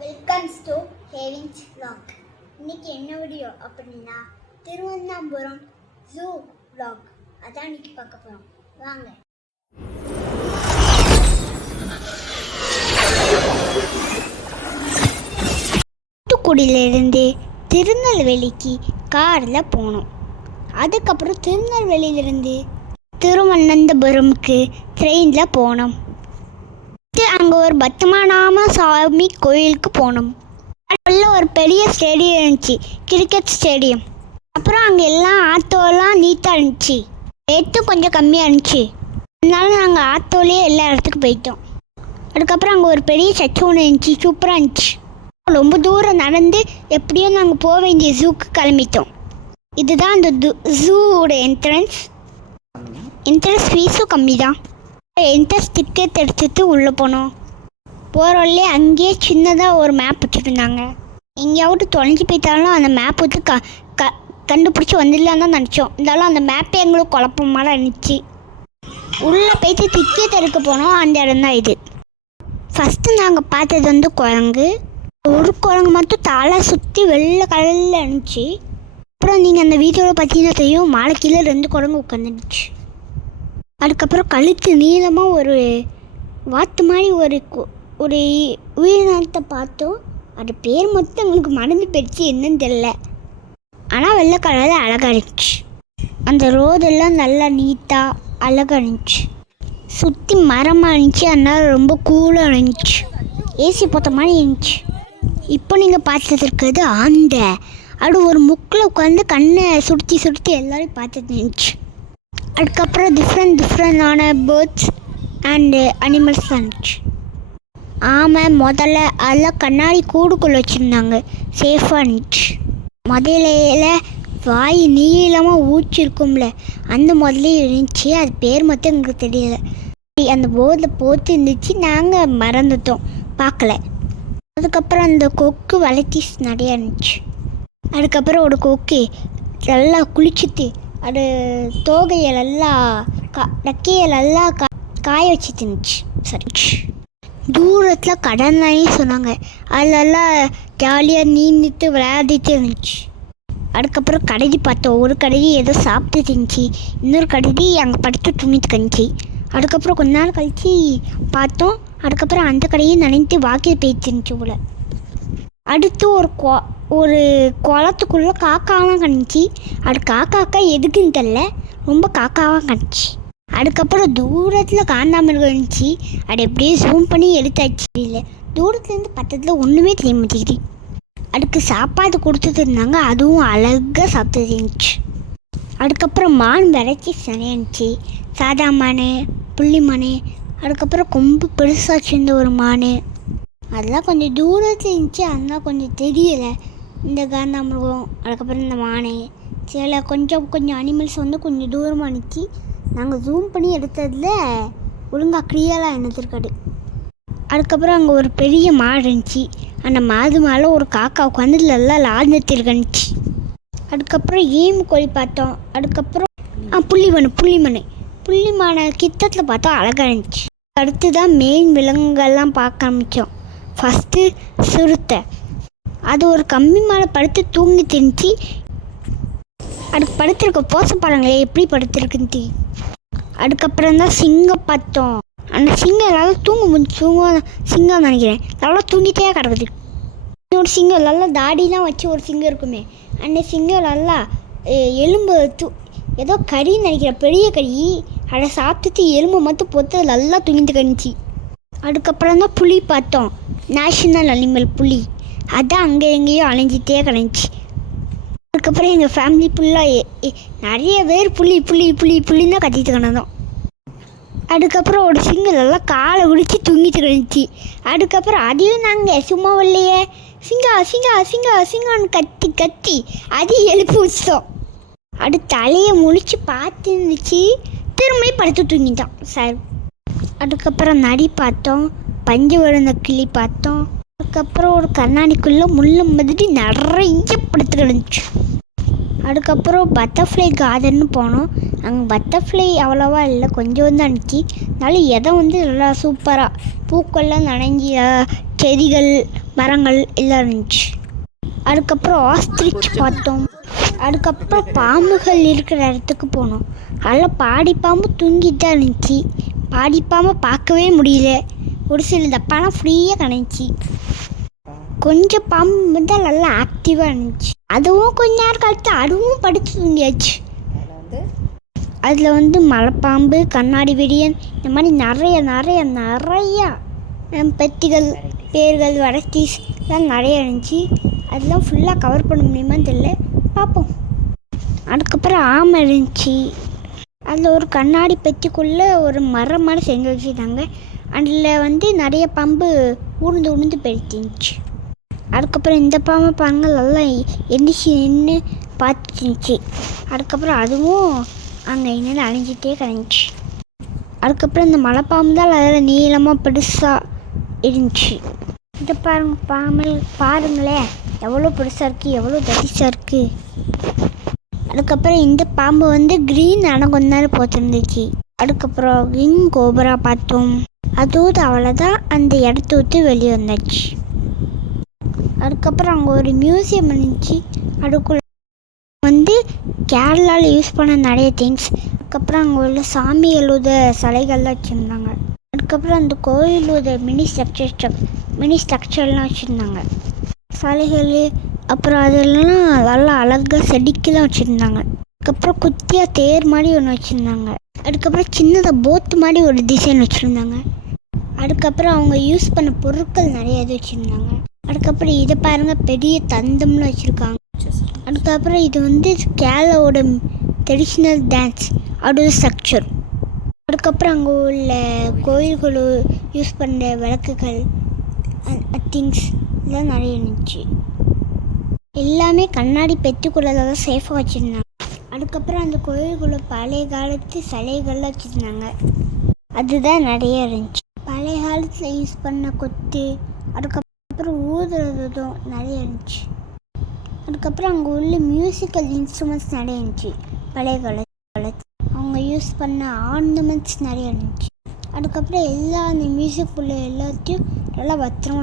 Welcomes to ஹேவிங்ஸ் vlog. இன்னைக்கு என்ன video அப்படின்னா திருவண்ணாமலை ஜூ vlog அதான் இன்னைக்கு பார்க்க போகிறோம். வாங்க. தூத்துக்குடியிலிருந்து திருநெல்வேலிக்கு காரில் போனோம். அதுக்கப்புறம் திருநெல்வேலியிலிருந்து திருவனந்தபுரமுக்கு ட்ரெயினில் போனோம். அங்கே ஒரு பத்மநாப சாமி கோயிலுக்கு போனோம். உள்ள ஒரு பெரிய ஸ்டேடியம் இருந்துச்சு, கிரிக்கெட் ஸ்டேடியம். அப்புறம் அங்கே எல்லாம் ஆட்டோலாம் நீட்டாக இருந்துச்சு, ரேட்டும் கொஞ்சம் கம்மியாக இருந்துச்சு. அதனால நாங்கள் ஆட்டோலேயே எல்லா இடத்துக்கும் போயிட்டோம். அதுக்கப்புறம் அங்கே ஒரு பெரிய சர்ச் ஒன்று இருந்துச்சு, சூப்பராக இருந்துச்சு. ரொம்ப தூரம் நடந்து எப்படியோ நாங்கள் போக வேண்டிய ஜூக்கு கிளம்பிட்டோம். இதுதான் அந்த ஜூவோட என்ட்ரன்ஸ் ஃபீஸும் கம்மி தான். என்ட்ரன்ஸ் டிக்கெட் எடுத்துகிட்டு உள்ளே போனோம். போகிறோல்லே அங்கேயே சின்னதாக ஒரு மேப் வச்சுருந்தாங்க. எங்கேயாவது தொலைஞ்சி போயிட்டாலும் அந்த மேப் வச்சு கண்டுபிடிச்சி வந்துடலான்னு தான் நினச்சோம். இருந்தாலும் அந்த மேப்பே எங்களுக்கு குழப்பமாக தான் இருந்துச்சு. உள்ளே போயிட்டு டிக்கெட் எடுக்க போனோம். அந்த இடம் தான் இது. ஃபஸ்ட்டு நாங்கள் பார்த்தது வந்து குரங்கு. ஒரு குரங்கு மட்டும் தலை சுற்றி வெள்ளை கலரில் இருந்துச்சு. அப்புறம் நீங்கள் அந்த வீடியோவில் பார்த்தீங்கன்னா தெரியும், மலை கீழே 2 குரங்கு உட்காந்துருந்துச்சு. அதுக்கப்புறம் கழுத்து நீளமாக ஒரு வாத்து மாதிரி ஒரு உயிரினத்தை பார்த்தோம். அது பேர் மட்டும் எங்களுக்கு மறந்து போயிடுச்சு, என்னன்னு தெரியல. ஆனால் வெள்ளை கலரில் அழகாக இருந்துச்சு. அந்த ரோடெல்லாம் நல்லா நீட்டாக அழகாக இருந்துச்சு. சுற்றி மரமாக இருந்துச்சு, அதனால் ரொம்ப கூலாக இருந்துச்சு. ஏசி போட்ட மாதிரி இருந்துச்சு. இப்போ நீங்கள் பார்த்துட்டு இருக்கிறது அது ஒரு முக்கில் உட்காந்து கண்ணை சுருட்டி எல்லோரும் பார்த்துட்டு இருந்துச்சு. அதுக்கப்புறம் டிஃப்ரெண்டான பேர்ட்ஸ் அண்டு அனிமல்ஸ் இருந்துச்சு. முதல்ல அதெல்லாம் கண்ணாடி கூடுக்குள்ளே வச்சுருந்தாங்க, சேஃபாக இருந்துச்சு. முதலையில் வாய் நீளமாக ஊச்சிருக்கும்ல, அந்த முதலே இருந்துச்சு. அது பேர் மட்டும் எங்களுக்கு தெரியல. அந்த போர்டில் போட்டு இருந்துச்சு, நாங்கள் மறந்துட்டோம், பார்க்கல. அதுக்கப்புறம் அந்த கொக்கு வளர்த்திஸ் நிறையா இருந்துச்சு. அதுக்கப்புறம் ஒரு கொக்கு நல்லா குளிச்சுட்டு அது தோகையெல்லாம் ரெக்கையெல்லாம் காய வச்சுட்டு இருந்துச்சு. சரி, தூரத்தில் கடற்கரைன்னு சொன்னாங்க. அதெல்லாம் ஜாலியாக நீந்துட்டு விளையாடிட்டு இருந்துச்சு. அதுக்கப்புறம் கடைதி பார்த்தோம். ஒரு கடைதி ஏதோ சாப்பிட்டு இருந்துச்சு, இன்னொரு கடைதி அங்கே படுத்து துணிட்டு இருந்துச்சு. அதுக்கப்புறம் கொஞ்ச நாள் கழித்து பார்த்தோம். அதுக்கப்புறம் அந்த கடையும் நினைத்து வாக்கில் போயிட்டு இருந்துச்சு போல். அடுத்து ஒரு குளத்துக்குள்ளே காக்காலாம் கணிச்சு. அது காக்கா எதுக்குன்னு தெரில, ரொம்ப காக்காவாக கணிச்சு. அதுக்கப்புறம் தூரத்தில் காண்டாமிருகம் இருந்துச்சு. அது எப்படியே ஜூம் பண்ணி எடுத்தாச்சு. இல்லை, தூரத்துலேருந்து பக்கத்தில் ஒன்றுமே தெரிய மாட்டேங்குது. அதுக்கு சாப்பாடு கொடுத்துட்டு இருந்தாங்க, அதுவும் அழகாக சாப்பிட்டு இருந்துச்சு. அதுக்கப்புறம் மான் வெரைட்டிஸ் நிறையா இருந்துச்சு. சாதா மான், புள்ளி மான், அதுக்கப்புறம் கொம்பு பெருசாக சேர்ந்த ஒரு மான். அதெல்லாம் கொஞ்சம் தூரத்தில் இருந்துச்சு, அதெல்லாம் கொஞ்சம் தெரியலை. இந்த காண்டாமிருகம், அதுக்கப்புறம் இந்த மான், சில கொஞ்சம் அனிமல்ஸ் வந்து கொஞ்சம் தூரமாக இருந்துச்சு. நாங்கள் ஜூம் பண்ணி எடுத்ததில் ஒழுங்காக கிளியராக இருந்திருக்காது. அதுக்கப்புறம் அங்கே ஒரு பெரிய மாடு இருந்துச்சு. அந்த மாடு மேலே ஒரு காக்கா உட்காந்து நல்லா லாந்துருந்துச்சு. அதுக்கப்புறம் ஈமு கோழி பார்த்தோம். அதுக்கப்புறம் புள்ளிமான கிட்டத்தில் பார்த்தா அழகாக இருந்துச்சு. அடுத்து தான் மெயின் விலங்குகள்லாம் பார்க்க ஆரம்பித்தோம். ஃபஸ்ட்டு சிறுத்தை. அது ஒரு கம்பி மேலே படுத்து தூங்கிட்டு இருந்துச்சு. அதுக்கு படுத்துருக்க போச பாருங்களே எப்படி படுத்துருக்குன்ட்டு. அதுக்கப்புறம் தான் சிங்கம் பார்த்தோம். அந்த சிங்கம் எல்லாம் சிங்கம் நினைக்கிறேன், நல்லா தூங்கிட்டே கிடக்குது. இன்னொரு சிங்கம் நல்லா தாடிலாம் வச்சு ஒரு சிங்கம் இருக்குமே, அந்த சிங்கம் நல்லா எலும்பு ஏதோ கறி நினைக்கிறேன், பெரிய கறி. அதை சாப்பிட்டுட்டு எலும்பு மட்டும் பொத்து நல்லா தூங்கிட்டு கிடந்துச்சு. அதுக்கப்புறம் தான் புலி பார்த்தோம். நேஷ்னல் அனிமல் புலி. அதான் அங்கே எங்கேயோ அலைஞ்சிட்டே கிடந்துச்சு. அதுக்கப்புறம் எங்கள் ஃபேமிலி ஃபுல்லாக நிறைய பேர் புலின்னு தான் கத்திட்டு கிடந்தோம். அதுக்கப்புறம் ஒரு சிங்கம் நல்லா காலை விடிச்சு தூங்கிட்டு கிடந்துச்சு. அதுக்கப்புறம் அதையும் நாங்கள் சும்மா இல்லையே, சிங்கான்னு கத்தி அதையும் எழுப்பி வச்சிட்டோம். அது தலையை முழிச்சு பார்த்து இருந்துச்சு, திரும்பி படுத்து தூங்கிட்டான் சார். அதுக்கப்புறம் நரி பார்த்தோம், பஞ்சு விழுந்த கிளி பார்த்தோம். அதுக்கப்புறம் ஒரு கண்ணாடிக்குள்ளே முள்ள மாதிரி நிறைய படுத்து கிடந்துச்சு. அதுக்கப்புறம் பட்டர்ஃப்ளை கார்டன்னு போனோம். அங்கே பட்டர்ஃப்ளை அவ்வளோவா இல்லை, கொஞ்சம் தான் இருந்துச்சு. அதனால இடம் வந்து நல்லா சூப்பராக பூக்கள்லாம் நனைஞ்சி செடிகள் மரங்கள் எல்லாம் இருந்துச்சு. அதுக்கப்புறம் ஆஸ்ட்ரிச் பார்த்தோம். அதுக்கப்புறம் பாம்புகள் இருக்கிற இடத்துக்கு போனோம். அதில் பாடி பாம்பு தூங்கிட்டு தான் இருந்துச்சு. பாடி பாம்பை பார்க்கவே முடியல. ஒரு சில தப்பாலாம் ஃப்ரீயாக கிடந்துச்சு. கொஞ்சம் பாம்பு தான் நல்லா ஆக்டிவாக இருந்துச்சு. அதுவும் கொஞ்ச நேரம் கழிச்சு அதுவும் படுத்து தூங்கியாச்சு. அதில் மலைப்பாம்பு, கண்ணாடி விரியன், இந்த மாதிரி நிறையா பெத்திகள், பேர்கள், வெரைட்டிஸ் எல்லாம் நிறைய இருந்துச்சு. அதெல்லாம் ஃபுல்லாக கவர் பண்ண முடியுமான்னு தெரியல, பார்ப்போம். அதுக்கப்புறம் ஆமை இருந்துச்சு. அதில் ஒரு கண்ணாடி பெட்டிக்குள்ளே ஒரு மரம் மாதிரி செஞ்சு வச்சுட்டாங்க. அதில் நிறைய பாம்பு உளுந்து பெருத்திருந்துச்சு. அதுக்கப்புறம் இந்த பாம்பை பாருங்க நல்லா எந்திரிச்சு நின்று பார்த்துருந்துச்சு. அதுக்கப்புறம் அதுவும் அங்கே என்னென்னு அழிஞ்சிட்டே கிடந்துச்சு. அதுக்கப்புறம் இந்த மலைப்பாம்பு தான் அதில் நீளமாக பெருசாக இருந்துச்சு. இதை பாருங்களேன் எவ்வளோ பெருசாக இருக்குது, எவ்வளோ தடிசாக இருக்குது. அதுக்கப்புறம் இந்த பாம்பு க்ரீன் கொஞ்ச நேரம் போச்சுருந்துச்சு. அதுக்கப்புறம் கிங் கோபரா பார்த்தோம். அதுவும் அவ்வளோதான், அந்த இடத்த விட்டு வெளியே வந்துச்சு. அதுக்கப்புறம் அங்கே ஒரு மியூசியம் இருந்துச்சு. அதுக்குள்ள கேரளாவில் யூஸ் பண்ண நிறைய திங்ஸ். அதுக்கப்புறம் அங்கே உள்ள சாமி எழுத சிலைகள்லாம் வச்சுருந்தாங்க. அதுக்கப்புறம் அந்த கோயிலோட மினி ஸ்ட்ரக்சர்லாம் வச்சுருந்தாங்க. சிலைகள், அப்புறம் அதெல்லாம் நல்லா அழகாக செடிக்கெலாம் வச்சுருந்தாங்க. அதுக்கப்புறம் குத்தியாக தேர் மாதிரி ஒன்று வச்சுருந்தாங்க. அதுக்கப்புறம் சின்னதாக போட் மாதிரி ஒரு டிசைன் வச்சுருந்தாங்க. அதுக்கப்புறம் அவங்க யூஸ் பண்ண பொருட்கள் நிறைய இது வச்சுருந்தாங்க. அதுக்கப்புறம் இதை பாருங்கள், பெரிய தந்தம்னு வச்சுருக்காங்க. அதுக்கப்புறம் இது கேரளாவோட ட்ரெடிஷ்னல் டான்ஸ் அதோட ஸ்ட்ரக்சர். அதுக்கப்புறம் அங்கே உள்ள கோயில்கள் யூஸ் பண்ணுற விளக்குகள், திங்ஸ் இதெல்லாம் நிறைய இருந்துச்சு. எல்லாமே கண்ணாடி பெற்றுக்குள்ளே தான் சேஃபாக வச்சுருந்தாங்க. அதுக்கப்புறம் அந்த கோயில்குள்ளே பழைய காலத்து சிலைகள்லாம் வச்சுருந்தாங்க. அதுதான் நிறைய இருந்துச்சு. பழைய காலத்தில் யூஸ் பண்ண கொத்து, அதுக்கப்புறம் ஊதுறதும் நிறைய இருந்துச்சு. அதுக்கப்புறம் அங்கே உள்ள மியூசிக்கல் இன்ஸ்ட்ருமெண்ட்ஸ் நிறைய இருந்துச்சு. பழைய காலத்து அவங்க யூஸ் பண்ண ஆர்னமெண்ட்ஸ் நிறைய இருந்துச்சு. அதுக்கப்புறம் அந்த மியூசிக் உள்ள எல்லாத்தையும் நல்லா பத்திரமா